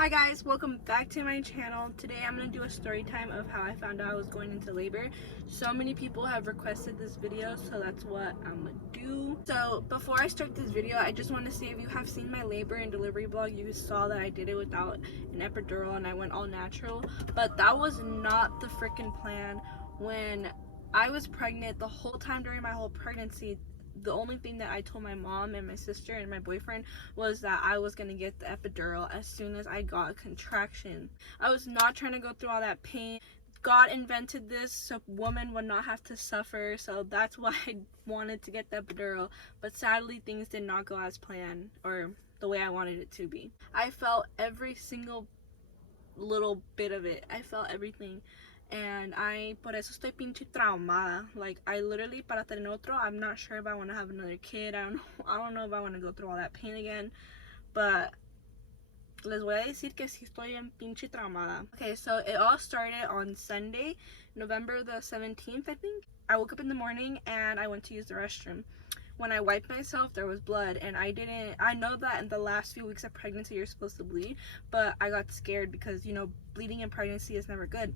Hi guys, welcome back to my channel. Today I'm going to do a story time of how I found out I was going into labor. So many people have requested this video, so that's what I'm going to do. So before I start this video, I just want to say if you have seen my labor and delivery vlog, you saw that I did it without an epidural and I went all natural. But that was not the freaking plan. When I was pregnant, the whole time during my whole pregnancy, the only thing that I told my mom and my sister and my boyfriend was that I was gonna get the epidural as soon as I got a contraction. I was not trying to go through all that pain. God invented this so women would not have to suffer, so that's why I wanted to get the epidural. But sadly, things did not go as planned or the way I wanted it to be. I felt every single little bit of it. I felt everything. And por eso estoy pinche traumada. Like, I literally, para tener otro, I'm not sure if I want to have another kid. I don't know if I want to go through all that pain again. But les voy a decir que sí estoy en pinche traumada. Okay, so it all started on Sunday, November the 17th, I think. I woke up in the morning and I went to use the restroom. When I wiped myself, there was blood, and I know that in the last few weeks of pregnancy you're supposed to bleed, but I got scared because, you know, bleeding in pregnancy is never good.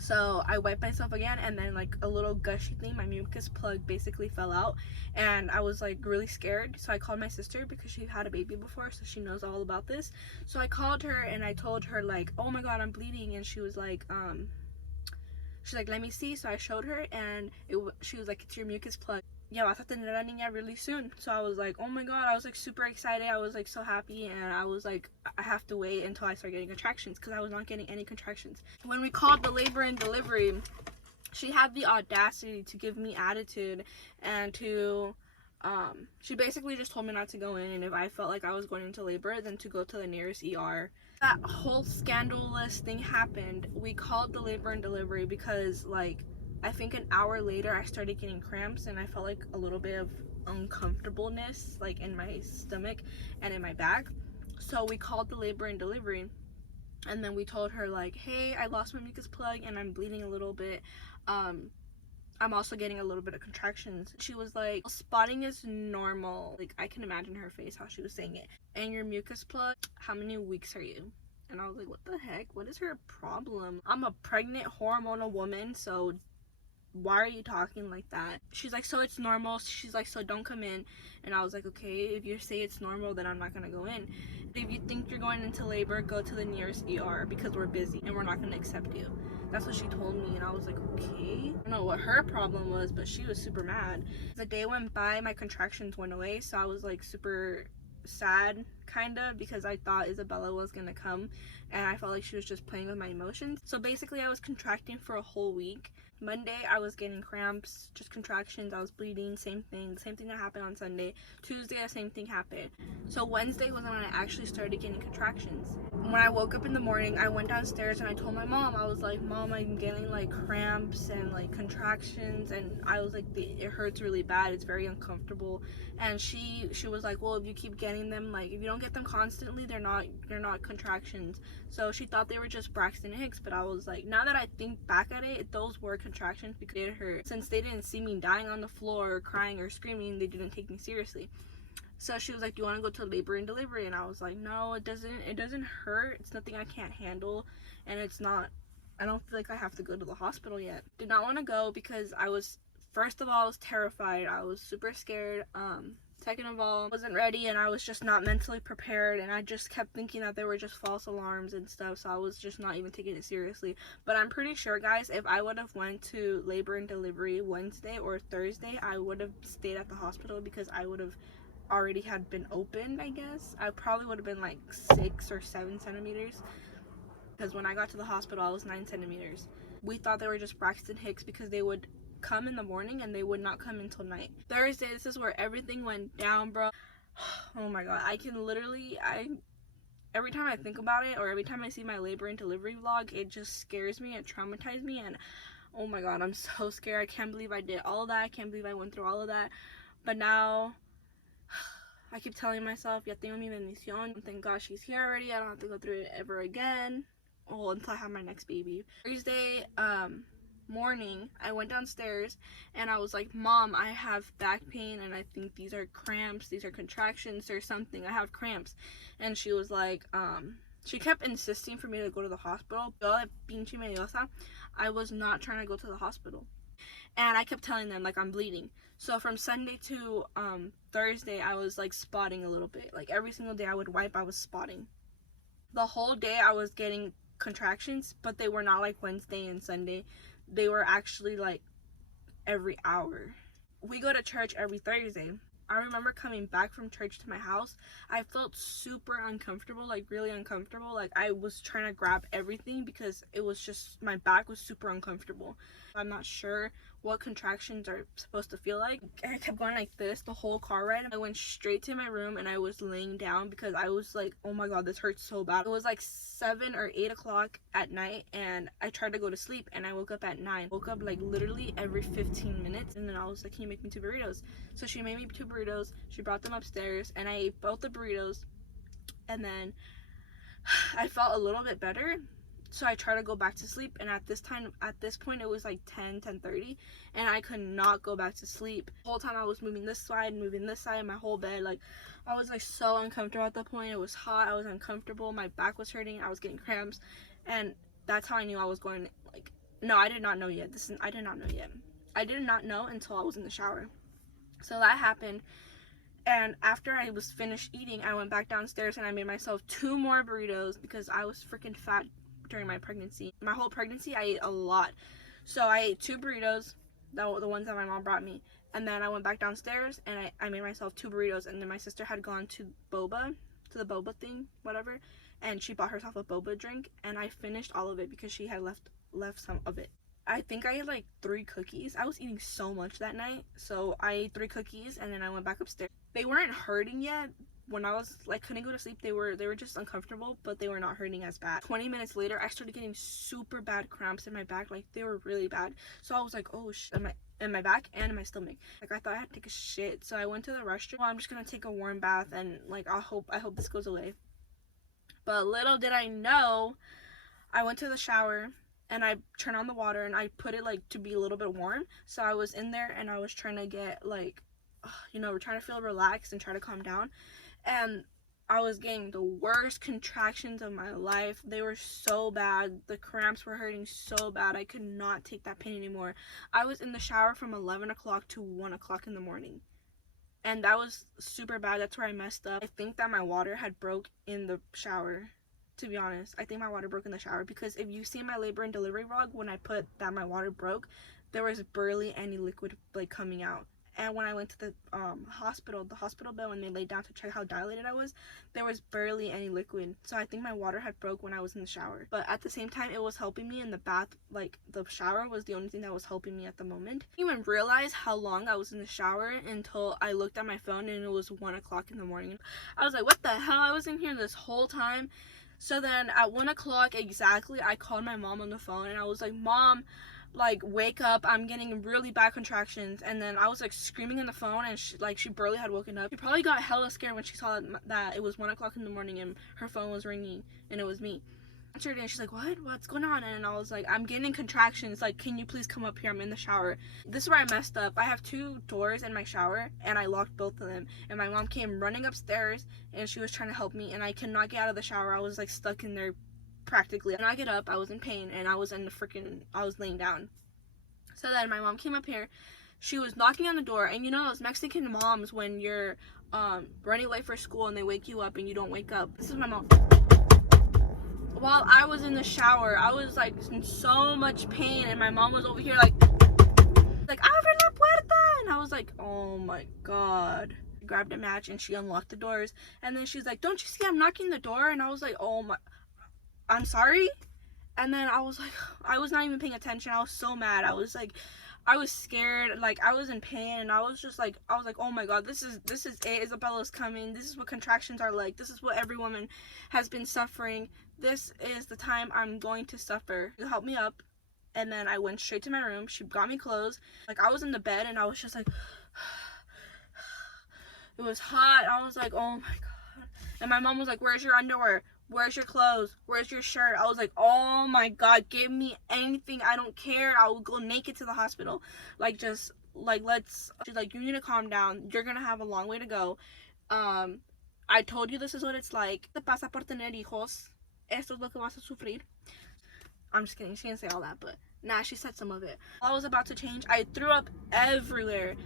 So I wiped myself again, and then like a little gushy thing, my mucus plug basically fell out, and I was like really scared. So I called my sister because she had a baby before, so she knows all about this. So I called her and I told her like, oh my god, I'm bleeding, and she was like, let me see. So I showed her, and she was like, it's your mucus plug. Yeah, vas a tener a niña really soon. So I was like, oh my god, I was like super excited. I was like so happy, and I was like, I have to wait until I start getting contractions because I was not getting any contractions. When we called the labor and delivery, she had the audacity to give me attitude and to she basically just told me not to go in, and if I felt like I was going into labor, then to go to the nearest ER. That whole scandalous thing happened. We called the labor and delivery because like I think an hour later I started getting cramps and I felt like a little bit of uncomfortableness like in my stomach and in my back. So we called the labor and delivery, and then we told her like, hey, I lost my mucus plug and I'm bleeding a little bit. I'm also getting a little bit of contractions. She was like, spotting is normal. Like, I can imagine her face, how she was saying it. And your mucus plug, how many weeks are you? And I was like, what the heck? What is her problem? I'm a pregnant hormonal woman, so why are you talking like that? She's like, so it's normal. She's like, so don't come in. And I was like, okay, if you say it's normal, then I'm not gonna go in. If you think you're going into labor, go to the nearest ER because we're busy and we're not gonna accept you. That's what she told me, and I was like, okay. I don't know what her problem was, but she was super mad. The day went by, my contractions went away, so I was like super sad kind of because I thought Isabella was gonna come, and I felt like she was just playing with my emotions. So basically I was contracting for a whole week. Monday I was getting cramps, just contractions, I was bleeding, same thing that happened on Sunday. Tuesday the same thing happened. So Wednesday was when I actually started getting contractions. When I woke up in the morning, I went downstairs and I told my mom, I was like, Mom, I'm getting like cramps and like contractions, and I was like, it hurts really bad, it's very uncomfortable. And she was like, well, if you keep getting them, like if you don't get them constantly, they're not contractions. So she thought they were just Braxton Hicks, but I was like, now that I think back at it, those were contractions because it hurt. Since they didn't see me dying on the floor or crying or screaming, they didn't take me seriously. So she was like, do you want to go to labor and delivery? And I was like, no, it doesn't hurt. It's nothing I can't handle, and I don't feel like I have to go to the hospital yet. Did not want to go because first of all, I was terrified. I was super scared. Second of all, I wasn't ready, and I was just not mentally prepared, and I just kept thinking that there were just false alarms and stuff, so I was just not even taking it seriously. But I'm pretty sure, guys, if I would have went to labor and delivery Wednesday or Thursday, I would have stayed at the hospital because I would have already had been opened, I guess. I probably would have been like 6 or 7 centimeters because when I got to the hospital I was 9 centimeters. We thought they were just Braxton Hicks because they would come in the morning and they would not come until night. Thursday, this is where everything went down, bro. Oh my god, every time I think about it, or every time I see my labor and delivery vlog, it just scares me, it traumatized me, and oh my god, I'm so scared. I can't believe I did all of that. I can't believe I went through all of that. But now I keep telling myself, ya tengo mi bendición. Thank God she's here already. I don't have to go through it ever again. Well, until I have my next baby. Thursday morning, I went downstairs and I was like, Mom, I have back pain and I think these are cramps, these are contractions or something. I have cramps. And she was like, She kept insisting for me to go to the hospital. Yo de pinche mediosa, I was not trying to go to the hospital. And I kept telling them, like, I'm bleeding. So from Sunday to Thursday, I was, like, spotting a little bit. Like, every single day I would wipe, I was spotting. The whole day I was getting contractions, but they were not like Wednesday and Sunday. They were actually, like, every hour. We go to church every Thursday. I remember coming back from church to my house. I felt super uncomfortable, like really uncomfortable. Like I was trying to grab everything because it was just, my back was super uncomfortable. I'm not sure what contractions are supposed to feel like. I kept going like this the whole car ride. I went straight to my room and I was laying down because I was like, oh my god, this hurts so bad. It was like 7 or 8 o'clock at night and I tried to go to sleep and I woke up at 9. Woke up like literally every 15 minutes and then I was like, can you make me 2 burritos? So she made me 2 burritos. She brought them upstairs and I ate both the burritos and then I felt a little bit better. So I tried to go back to sleep, and at this point it was like 10:30, and I could not go back to sleep. The whole time I was moving this side, my whole bed, like I was like so uncomfortable at the point. It was hot, I was uncomfortable, my back was hurting, I was getting cramps, and that's how I knew I was going, like, no, I did not know yet. I did not know yet. I did not know until I was in the shower. So that happened. And after I was finished eating, I went back downstairs and I made myself 2 more burritos because I was freaking fat during my pregnancy. My whole pregnancy, I ate a lot. So I ate 2 burritos, the ones that my mom brought me. And then I went back downstairs and I made myself 2 burritos. And then my sister had gone to the boba thing, whatever. And she bought herself a boba drink. And I finished all of it because she had left some of it. I think I ate like 3 cookies. I was eating so much that night. So I ate 3 cookies and then I went back upstairs. They weren't hurting yet. When I was like couldn't go to sleep, they were just uncomfortable, but they were not hurting as bad. 20 minutes later, I started getting super bad cramps in my back. Like they were really bad. So I was like, oh shit, in my back and in my stomach. Like I thought I had to take a shit. So I went to the restroom. Well, I'm just gonna take a warm bath and like I hope this goes away. But little did I know, I went to the shower and I turned on the water and I put it like to be a little bit warm. So I was in there and I was trying to get like, you know, we're trying to feel relaxed and try to calm down. And I was getting the worst contractions of my life. They were so bad. The cramps were hurting so bad. I could not take that pain anymore. I was in the shower from 11 o'clock to 1 o'clock in the morning. And that was super bad. That's where I messed up. I think that my water had broke in the shower. To be honest, I think my water broke in the shower because if you see my labor and delivery vlog, when I put that my water broke, there was barely any liquid like coming out. And when I went to the hospital bed, when they laid down to check how dilated I was, there was barely any liquid. So I think my water had broke when I was in the shower. But at the same time, it was helping me in the bath. Like the shower was the only thing that was helping me at the moment. I didn't even realize how long I was in the shower until I looked at my phone and it was 1 o'clock in the morning. I was like, what the hell? I was in here this whole time. So then at 1 o'clock exactly, I called my mom on the phone and I was like, Mom, like wake up, I'm getting really bad contractions. And then I was like screaming in the phone and she barely had woken up. She probably got hella scared when she saw that it was 1 o'clock in the morning and her phone was ringing and it was me. I answered and she's like, what's going on? And I was like, I'm getting contractions, like can you please come up here, I'm in the shower. This is where I messed up. I have 2 doors in my shower and I locked both of them, and my mom came running upstairs and she was trying to help me and I could not get out of the shower. I was like stuck in there practically. When I get up, I was in pain and I was laying down. So then my mom came up here. She was knocking on the door, and you know those Mexican moms when you're running late for school and they wake you up and you don't wake up. This is my mom. While I was in the shower, I was like in so much pain and my mom was over here like abre la puerta, and I was like, oh my god. She grabbed a match and she unlocked the doors, and then she's like, don't you see I'm knocking the door? And I was like, oh my, I'm sorry. And then I was like, I was not even paying attention. I was so mad. I was scared. Like I was in pain, and I was like, oh my god, this is it. Isabella's coming. This is what contractions are like. This is what every woman has been suffering. This is the time I'm going to suffer. She helped me up, and then I went straight to my room. She got me clothes. Like I was in the bed, and I was just like, it was hot. I was like, oh my god. And my mom was like, where's your underwear? Where's your clothes? Where's your shirt? I was like, oh my god, give me anything. I don't care. I will go naked to the hospital. Like, just, like, she's like, you need to calm down. You're gonna have a long way to go. I told you this is what it's like. ¿Qué pasa por tener hijos? esto es lo que vas a sufrir. I'm just kidding, she didn't say all that, but nah, she said some of it. While I was about to change, I threw up everywhere.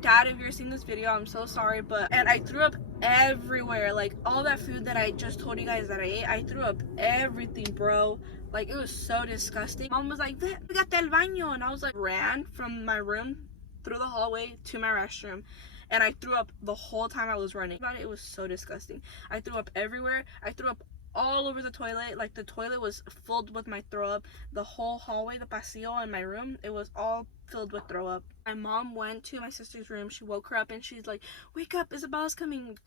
Dad, if you're seeing this video, I'm so sorry, and I threw up everywhere. Like, all that food that I just told you guys that I ate, I threw up everything, bro. Like, it was so disgusting. Mom was like, "Vete al baño," and I was like, ran from my room through the hallway to my restroom, and I threw up the whole time I was running. About it, it was so disgusting. I threw up everywhere. I threw up all over the toilet. Like, the toilet was filled with my throw up. The whole hallway, the pasillo in my room, it was all filled with throw up. My mom went to my sister's room. She woke her up and she's like, "Wake up, Isabella's coming.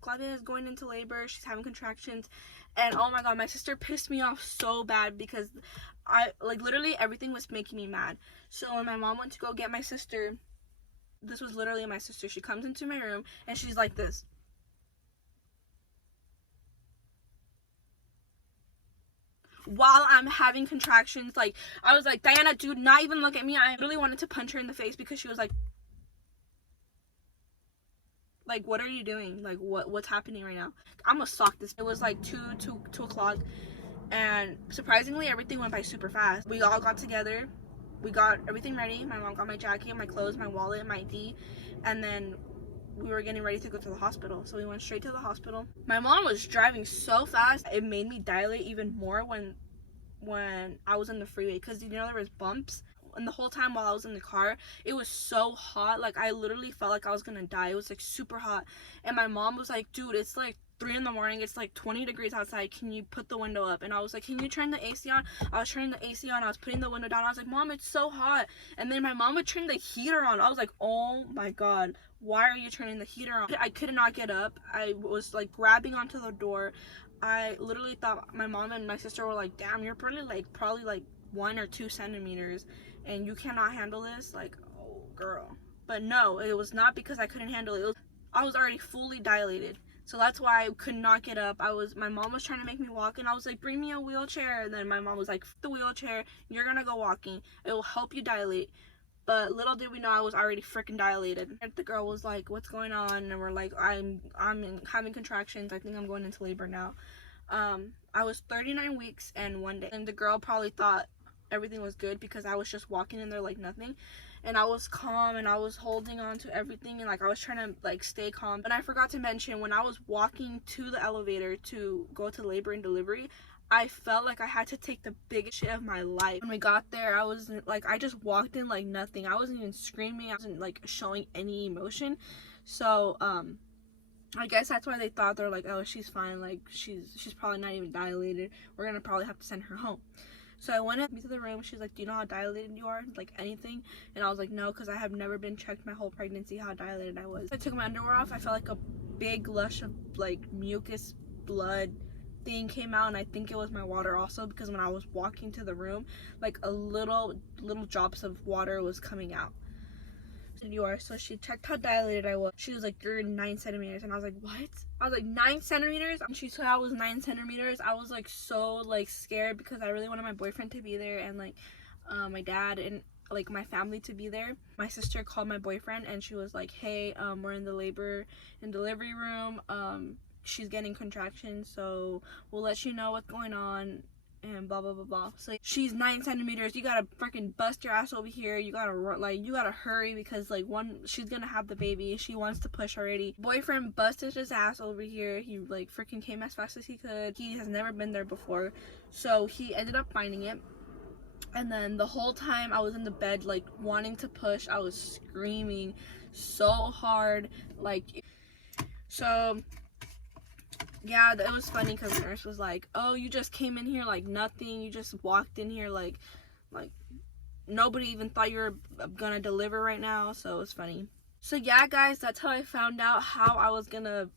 Claudia is going into labor. She's having contractions." And oh my god, my sister pissed me off so bad because I, like, literally everything was making me mad. So when my mom went to go get my sister, this was literally my sister, she comes into my room and she's like this. While I'm having contractions, like, I was like, "Diana, do not even look at me." I really wanted to punch her in the face because she was like, "What are you doing? Like, what's happening right now?" I'm gonna sock this. It was like 2 o'clock, and surprisingly, everything went by super fast. We all got together. We got everything ready. My mom got my jacket, my clothes, my wallet, my ID, and then we were getting ready to go to the hospital. So we went straight to the hospital. My mom was driving so fast, it made me dilate even more when I was in the freeway, because, you know, there was bumps. And the whole time while I was in the car, it was so hot. Like, I literally felt like I was gonna die. It was like super hot. And my mom was like, "Dude, it's like 3 in the morning, it's like 20 degrees outside, can you put the window up?" And I was like, "Can you turn the AC on?" I was turning the AC on, I was putting the window down. I was like, "Mom, it's so hot." And then my mom would turn the heater on. I was like, "Oh my god, why are you turning the heater on?" I could not get up. I was like grabbing onto the door. I literally thought my mom and my sister were like, "Damn, you're probably like 1 or 2 centimeters and you cannot handle this." Like, oh girl. But no, it was not because I couldn't handle it. I was already fully dilated. So that's why I could not get up. My mom was trying to make me walk, and I was like, "Bring me a wheelchair." And then my mom was like, "F the wheelchair, you're gonna go walking. It will help you dilate." But little did we know I was already freaking dilated. And the girl was like, "What's going on?" And we're like, I'm having contractions. I think I'm going into labor now. I was 39 weeks and 1 day. And the girl probably thought everything was good because I was just walking in there like nothing. And I was calm and I was holding on to everything, and like I was trying to like stay calm. And I forgot to mention, when I was walking to the elevator to go to labor and delivery, I felt like I had to take the biggest shit of my life. When we got there, I was like, I just walked in like nothing. I wasn't even screaming. I wasn't like showing any emotion. So I guess that's why they thought, they're like, "Oh, she's fine. Like, she's probably not even dilated. We're gonna probably have to send her home." So I went into the room. She's like, "Do you know how dilated you are? Like, anything?" And I was like, "No," because I have never been checked my whole pregnancy how dilated I was. I took my underwear off. I felt like a big lush of like mucus blood thing came out, and I think it was my water also, because when I was walking to the room, like a little drops of water was coming out. You are. So she checked how dilated I was. She was like, "You're 9 centimeters." And I was like, "What?" I was like, 9 centimeters? And she said I was 9 centimeters. I was like so like scared because I really wanted my boyfriend to be there, and like my dad and like my family to be there. My sister called my boyfriend and she was like, "Hey, we're in the labor and delivery room. She's getting contractions, so we'll let you know what's going on." And blah blah blah blah. So she's 9 centimeters. You gotta freaking bust your ass over here. You gotta you gotta hurry, because like she's gonna have the baby. She wants to push already. Boyfriend busted his ass over here. He like freaking came as fast as he could. He has never been there before, so he ended up finding it. And then the whole time I was in the bed like wanting to push, I was screaming so hard. Like, so yeah, it was funny because the nurse was like, "Oh, you just came in here like nothing. You just walked in here like nobody even thought you were gonna deliver right now." So it was funny. So yeah, guys, that's how I found out how I was gonna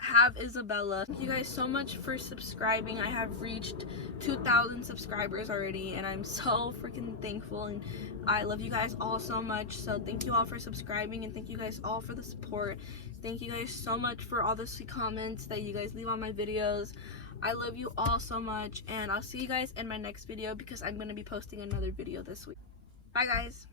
have Isabella. Thank you guys so much for subscribing. I have reached 2,000 subscribers already, and I'm so freaking thankful, and I love you guys all so much. So thank you all for subscribing, and thank you guys all for the support. Thank you guys so much for all the sweet comments that you guys leave on my videos. I love you all so much, and I'll see you guys in my next video, because I'm going to be posting another video this week. Bye guys.